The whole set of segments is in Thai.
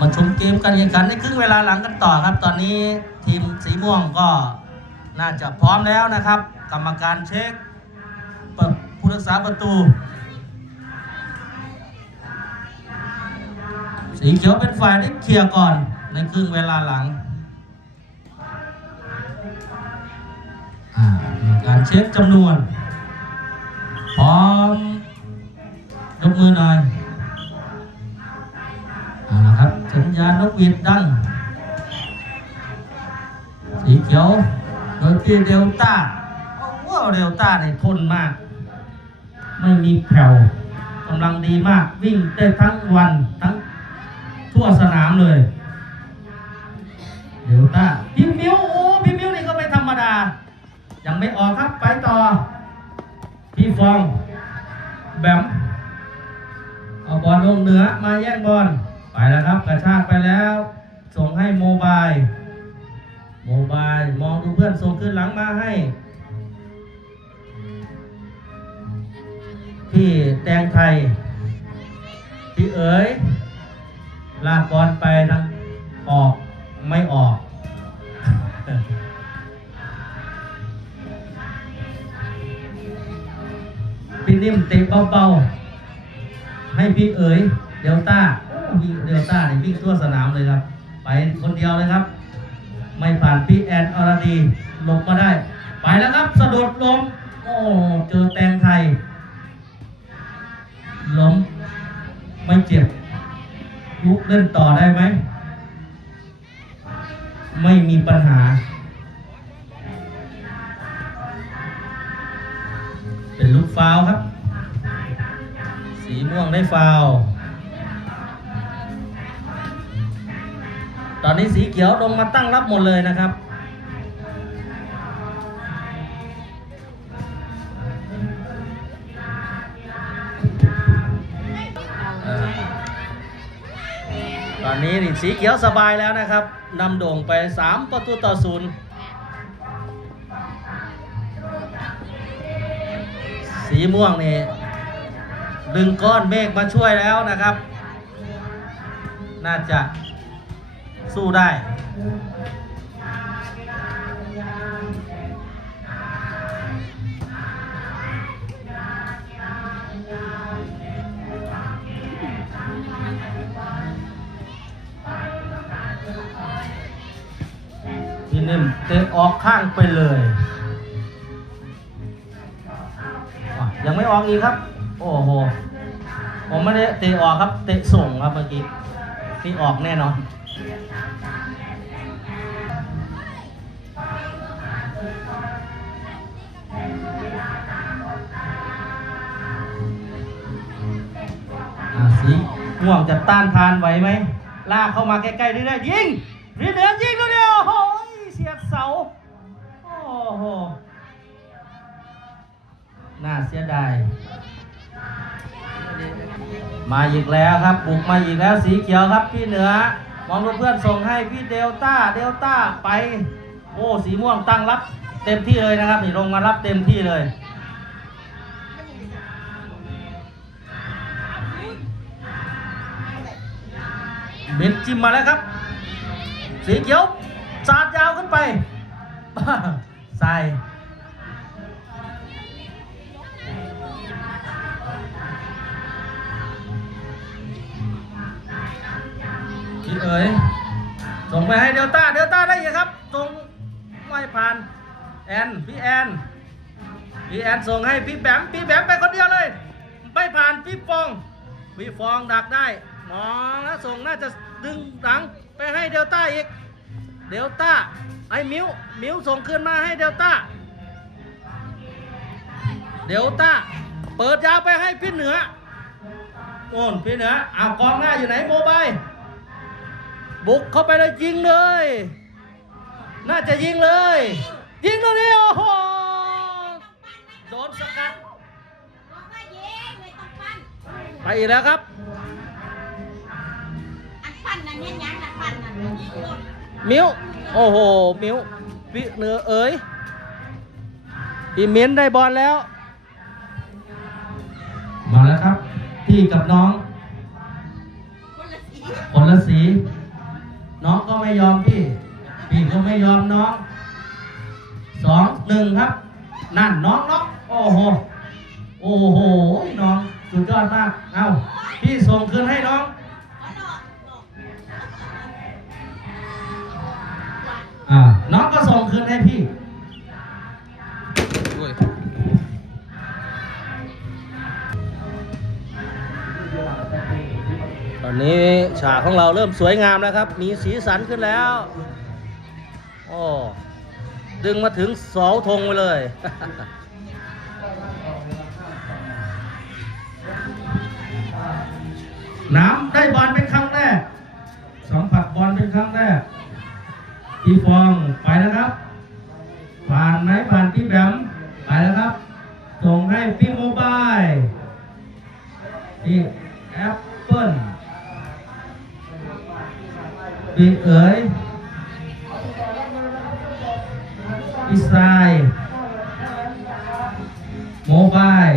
มาชมเกมการแข่งขันในครึ่งเวลาหลังกันต่อครับ ตอนนี้ทีมสีม่วงก็น่าจะพร้อมแล้วนะครับ กรรมการเช็คปิดผู้รักษาประตู สีเขียวเป็นฝ่ายได้เคลียร์ก่อนในครึ่งเวลาหลังการเช็คจำนวน พร้อมยกมือหน่อย นะครับสัญญาณนกหวีดดัง สีเขียว โดยที่เดลต้าโอ้โหเดลต้าเนี่ยทนมาก ไม่มีแผ่วกำลังดีมาก วิ่งได้ทั้งวันทั้งทั่วสนามเลย เดลต้าพี่มิวโอ้พี่มิวนี่ก็ไม่ธรรมดา ยังไม่ออกครับไปต่อ พี่ฟอง แบมเอาบอลลงเหนือมาแย่งบอล ไปแล้วครับ กระชากไปแล้ว ส่งให้โมบายโมบายมองดูเพื่อนส่งขึ้นหลังมาให้พี่แตงไทยพี่เอ๋ยลากบอลไปทางออกไม่ออก พี่นิ่มเตะเบาๆให้พี่เอ๋ยเดลต้า โอ้พี่เดลต้านี่วิ่งทั่วสนามเลยครับ ไปคนเดียวเลยครับ ไม่ผ่านพี่แอนอรดีหลบมาได้ ไปแล้วครับสะดุดล้มโอ้เจอแตงไทยล้มไม่เจ็บลุกเล่นต่อได้ไหม ไม่มีปัญหา เป็นลูกฟาวครับ สีม่วงได้ฟาว อนนี้สีเขียวลงมาตั้งรับหมดเลยนะครับ ตอนนี้นี่สีเขียวสบายแล้วนะครับนำโด่งไป 3 ประตูต่อศูนย์สีม่วงนี่ดึงก้อนเมฆมาช่วยแล้วนะครับ น่าจะ สู้ได้ พี่นิ่มเตะออกข้างไปเลยยังไม่ออกอีกครับ โอ้โห ผมไม่ได้เตะออกครับ เตะส่งครับเมื่อกี้ที่ออกแน่นอน สีม่วงจะต้านทานไหวไหมลากเข้ามาใกล้ๆเรื่อยๆยิงเหนือยิงลูกเดียวโอ้โหเสียบเสาโอ้โหน่าเสียดายมาอีกแล้วครับบุกมาอีกแล้วสีเขียวครับพี่เหนือมองดูเพื่อนส่งให้พี่เดลต้าเดลต้าไป โอ้สีม่วงตั้งรับเต็มที่เลยนะครับนี่ลงมารับเต็มที่เลย เบนจิมมาแล้วครับ สีเขียวสาดยาวขึ้นไปใส่พี่เอ๋ยส่งไปให้เดลต้า เดลต้าได้ยังครับส่งไม่ผ่านแอนพี่แอนพี่แอนส่งให้พี่แบมพี่แบมไปคนเดียวเลย ไม่ผ่านพี่ฟอง พี่ฟองดักได้มองแล้วส่งน่าจะ ดึงหลังไปให้เดลต้าอีก เดลต้าไอ้มิวมิวส่งคืนมาให้เดลต้า เดลต้า เปิดยาวไปให้พี่เหนือโน่นพี่เหนือเอาวกองหน้าอยู่ไหนโมบาย บุกเข้าไปเลยยิงเลย น่าจะยิงเลย ยิงตรงนี้โอ้โหโดนสกัดบอกว่าเย้ไม่ต้องปั้นไปอีกแล้วครับอั นั่นเนี่ยยังน่ะปั้นนั่นยิงโดนมิวโอ้โห มิวพี่เนือเอ๋ยพี่เม้นได้บอลแล้ว มาแล้วครับ พี่กับน้อง คนละคนละสี น้องก็ไม่ยอมพี่ พี่ก็ไม่ยอมน้องสองหนึ่งครับ นั่นน้องล็อกโอ้โห โอ้โห น้อง สุดยอดมาก เอาพี่ส่งคืนให้น้อง อ่าน้องก็ส่งคืนให้พี่อุ้ยตอนนี้ฉากของเราเริ่มสวยงามแล้วครับ มีสีสันขึ้นแล้วโอ้ดึงมาถึงเสาธงไปเลย น้ำได้บอลเป็นครั้งแรกสัมผัสบอลเป็นครั้งแรก พี่ฟองไปแล้วครับ ผ่านไหมผ่านพี่แบมไปแล้วครับ ส่งให้พี่โมบายพี่แอปเปิ้ลพี่เอ๋ยพี่ทรายโมบาย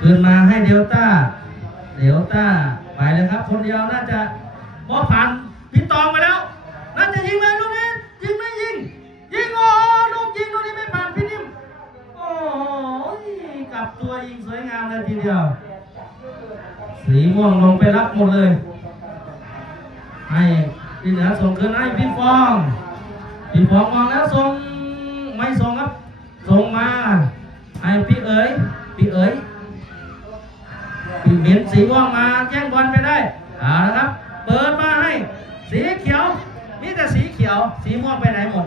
คืนมาให้เดลต้า เดลต้า ไปเลยครับ คนเดียวน่าจะบอผ่าน พี่ตองไปแล้วน่าจะยิงเลยลูกนี้ยิงไม่ยิง ยิงโอ้ลูกยิงลูกนี้ไม่ผ่านพี่นิ่มโอ้ยกลับตัวยิงสวยงามเลยทีเดียว สีม่วงลงไปรับหมดเลยให้พี่เหนือส่งคืนให้พี่ฟองพี่ฟองมองแล้วส่งไม่ส่งครับส่งมาให้พี่เอ๋ยพี่เอ๋ยพี่เหม็นสีม่วงมาแย่งบอลไปได้เอาละครับ เปิดมาให้ สีเขียว มีแต่สีเขียว สีม่วงไปไหนหมด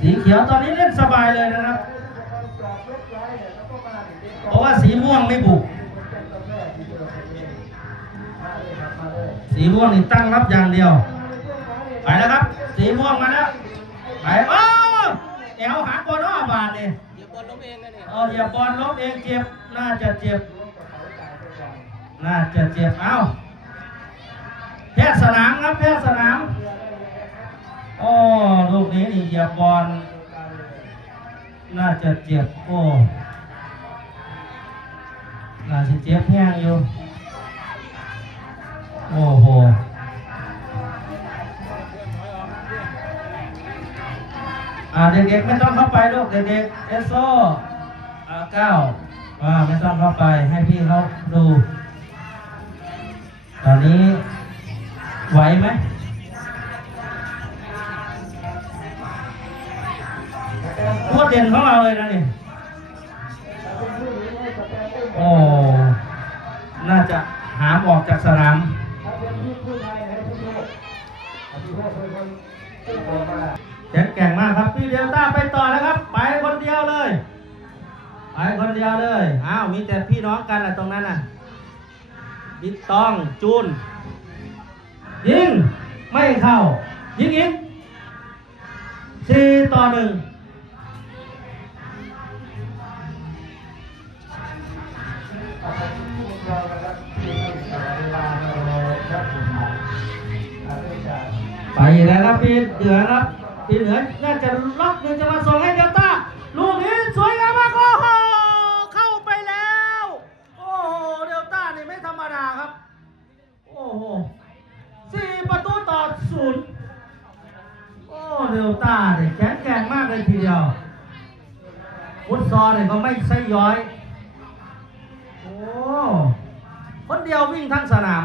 สีเขียวตอนนี้เล่นสบายเลยนะครับ เพราะว่าสีม่วงไม่บุก สีม่วงนี่ตั้งรับอย่างเดียว ไปแล้วครับ สีม่วงมาแล้ว ไปโอ้แอวหักบอลอ้อบาทเนี่ยเดี๋ยวบอลล้มเองนะเนี่ยเออเหยียบบอลล้มเองเจ็บ น่าจะเจ็บ น่าจะเจ็บเอ้าแพทย์สนามครับแพทย์สนามโอ้ลูกนี้นี่เหยียบบอลน่าจะเจ็บโอ้น่าจะเจ็บแห้งอยู่โอ้โหอ่าเด็กๆไม่ต้องเข้าไปลูกเด็กๆเอสโซอ่าเก้าอ่าไม่ต้องเข้าไปให้พี่เขาดู ตอนนี้ไหวไหมตัวเด่นของเราเลยนะนี่โอ้น่าจะหามออกจากสนามแข็งแก่งมากครับพี่เดลต้าไปต่อแล้วครับ ไปคนเดียวเลย ไปคนเดียวเลย อ้าว มีแต่พี่น้องกันอะตรงนั้นน่ะ บิ๊กตองจูน ยิง ไม่เข้า ยิงอีกสี่ต่อหนึ่งไปแล้วครับพี่เหนือครับพี่เหนือน่าจะล็อกหนึ่งจะมาส่งให้เดลต้าลูกนี้สวยงามมากโอ้โหเข้าไปแล้ว โอ้โหเดลต้านี่ไม่ธรรมดาครับ โอ้โหสี่ประตูต่อศูนย์โอ้ เดลต้าเนี่ยแข็งแกร่งมากเลยทีเดียวฟุตซอลเนี่ยก็ไม่ใช่ย้อย โอ้ คนเดียววิ่งทั้งสนาม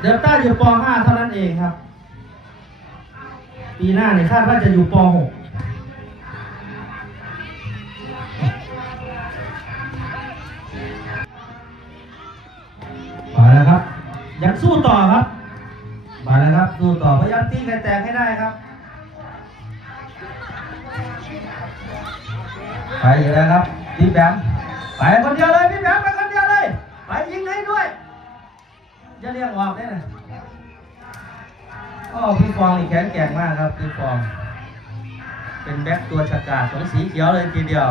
เดลต้าอยู่ป .5 เท่านั้นเองครับ ปีหน้าเนี่ยคาดว่าจะอยู่ป .6 ไปแล้วครับ ยังสู้ต่อครับ ยายามตีไข่แตกให้ได้ครับไปอีกแล้วครับพี่แบมไปคนเดียวเลยพี่แบมไปคนเดียวเลยไปยิงให้ด้วยจะเรียกออกได้นะอ๋อพี่ฟองนี่แข็งแกร่งมากครับพี่ฟอง เป็นแบ็คตัวฉกาจของสีเขียวเลยทีเดียว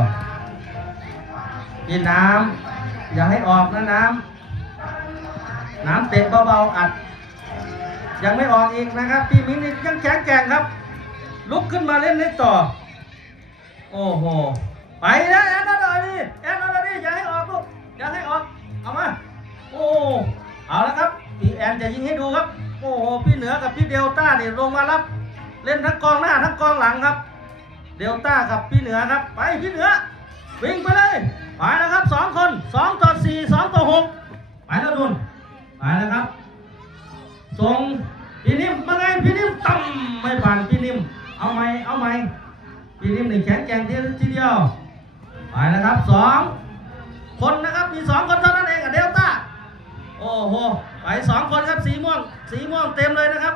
พี่น้ำอย่าให้ออกนะน้ำน้ำเตะเบาๆอัด ยังไม่ออกอีกนะครับ พี่มิ้นนี่ยังแข็งแกร่งครับ ลุกขึ้นมาเล่นได้ต่อ โอ้โห ไปนะแอนนาดอนี่แอนนาดอนี่อย่าให้ออกลูกอย่าให้ออก เอามา โอ้เอาละครับ พี่แอนจะยิงให้ดูครับ โอ้โห พี่เหนือกับพี่เดลต้านี่ลงมารับ เล่นทั้งกองหน้าทั้งกองหลังครับ เดลต้ากับพี่เหนือครับ ไปพี่เหนือ วิ่งไปเลย ไปแล้วครับสองคนสองต่อสี่สองต่อหกไปแล้วนุ่นไปแล้วครับ ส่งพี่นิ่มมาไงพี่นิ่มต่ำไม่ผ่านพี่นิ่มเอาไหมเอาไหมพี่นิ่มหนี่งแข็งแกร่งทีทีเดียวไปนะครับสองคนนะครับมีสองคนเท่านั้นเองกับเดลต้าโอ้โหไปสองคนครับสีม่วง สีม่วงเต็มเลยนะครับ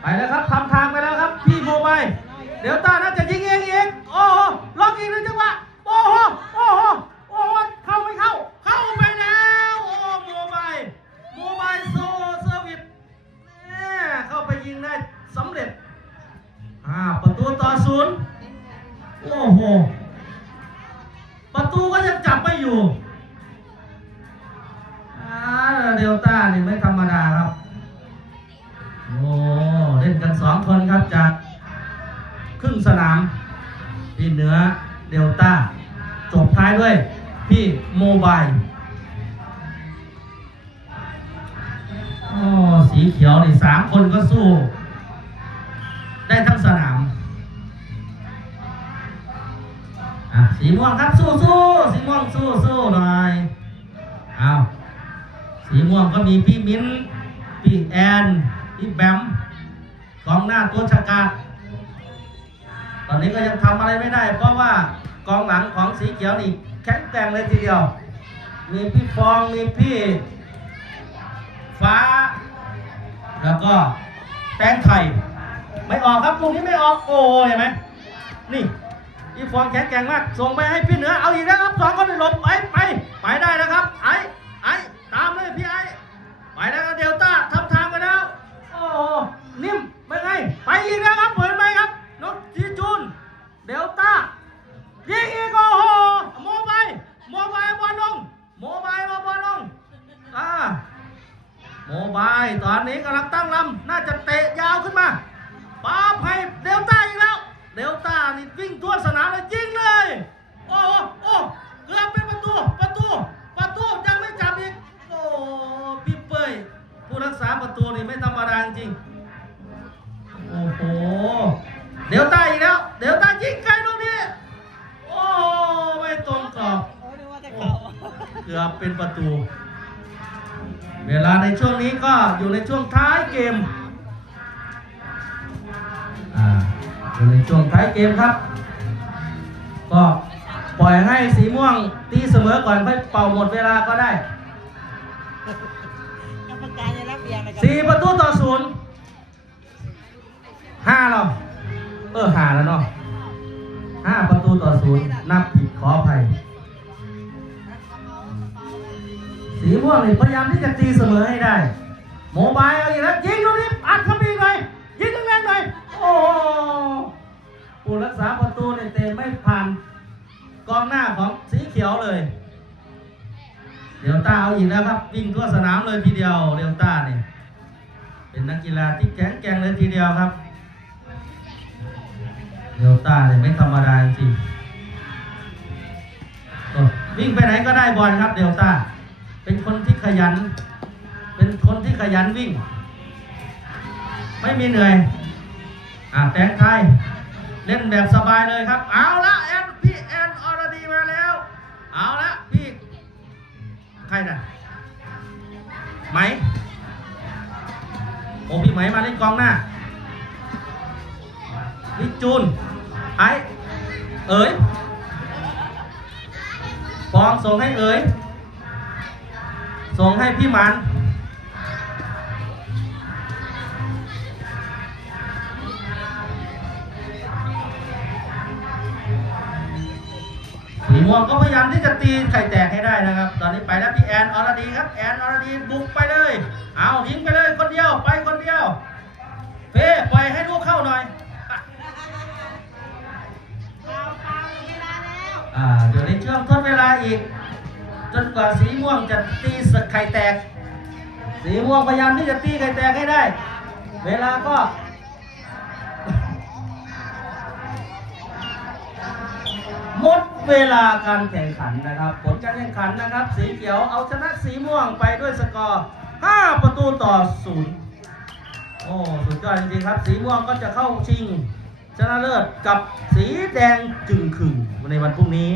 ไปแล้วครับทำทางไปแล้วครับ พี่โมบายเดลต้าน่าจะยิงเองเองโอ้โหล็อกอีกหนึ่งจังหวะโอ้โหโอ้โหโอ้โหเข้าไม่เข้า เข้าไปแล้วโอ้โมบายโมบายโซเซอร์วิสแม่เข้าไป ยิงได้สำเร็จอ่าประตูต่อศูนย์โอ้โห ประตูก็ยังจับไม่อยู่อ่าเดลต้านี่ไม่ทำ คนก็สู้ ได้ทั้งสนามอะสีม่วงครับสู้สู้สีม่วงสู้สู้หน่อยเอาสีม่วงก็มีพี่มิ้นพี่แอนพี่แบมกองหน้าตัวชะกาตอนนี้ก็ยังทำอะไรไม่ได้ เพราะว่ากองหลังของสีเขียวนี่แข็งแกร่งเลยทีเดียว มีพี่ฟองมีพี่ฟ้า แล้วก็แตงไข่ไม่ออกครับลูกนี้ไม่ออกโอ้เห็นไหมนี่อีฟองแข็งแกร่งมาก ส่งไปให้พี่เหนือเอาอีกแล้วครับสองคนหลบไปไปไปได้นะครับไอ โมบายตอนนี้กำลังตั้งลำน่าจะเตะยาวขึ้นมาป้าบให้เดลต้าอีกแล้ว อยู่ในช่วงท้ายเกมครับ ก็ปล่อยให้สีม่วงตีเสมอก่อนค่อยเป่าหมดเวลาก็ได้กรรมการจะรับเบียงนะครับสี่ประตูต่อศูนย์ห้าเราเออห้าแล้วเนาะห้าประตูต่อศูนย์นับผิดขออภัย สีม่วงนี่พยายามที่จะตีเสมอให้ได้ โมบายเอาอีกแล้วยิงตรงนี้อัดเข้าไปอีกหน่อยยิงแรงๆหน่ องหน้าของสีเขียวเลย เดลต้าเอาอีกแล้วครับ วิ่งทั่วสนามเลยทีเดียวเดลต้าเนี่ยเป็นนักกีฬาที่แข็งแกร่งเลยทีเดียวครับเดลต้าเนี่ยไม่ธรรมดาจริงวิ่งไปไหนก็ได้บอลครับเดลต้า เป็นคนที่ขยัน เป็นคนที่ขยันวิ่ง ไม่มีเหนื่อย อะแตงไทยเล่นแบบสบายเลยครับ เอาละแอน เอาละพี่ใครน่ะไหมโอ้พี่ไหมมาเล่นกองหน้าพี่จูนไอเอ๋ยปองส่งให้เอ๋ยส่งให้พี่มัน ม่วงก็พยายามที่จะตีไข่แตกให้ได้นะครับ ตอนนี้ไปแล้วพี่แอนอรดีครับแอนอรดีบุกไปเลย เอายิงไปเลยคนเดียวไปคนเดียวเฟ่ปล่อยให้ลูกเข้าหน่อยเอาเปล่าเวลาแล้วอ่าเดี๋ยวในช่วงทดเวลาอีก จนกว่าสีม่วงจะตีสไข่แตก สีม่วงพยายามที่จะตีไข่แตกให้ได้ เวลาก็เหมด เวลาการแข่งขันนะครับ ผลการแข่งขันนะครับ สีเขียวเอาชนะสีม่วงไปด้วยสกอร์ 5 ประตูต่อ 0 โอ้สุดยอดจริงๆครับ สีม่วงก็จะเข้าชิง ชนะเลิศกับสีแดงจึงขึงในวันพรุ่งนี้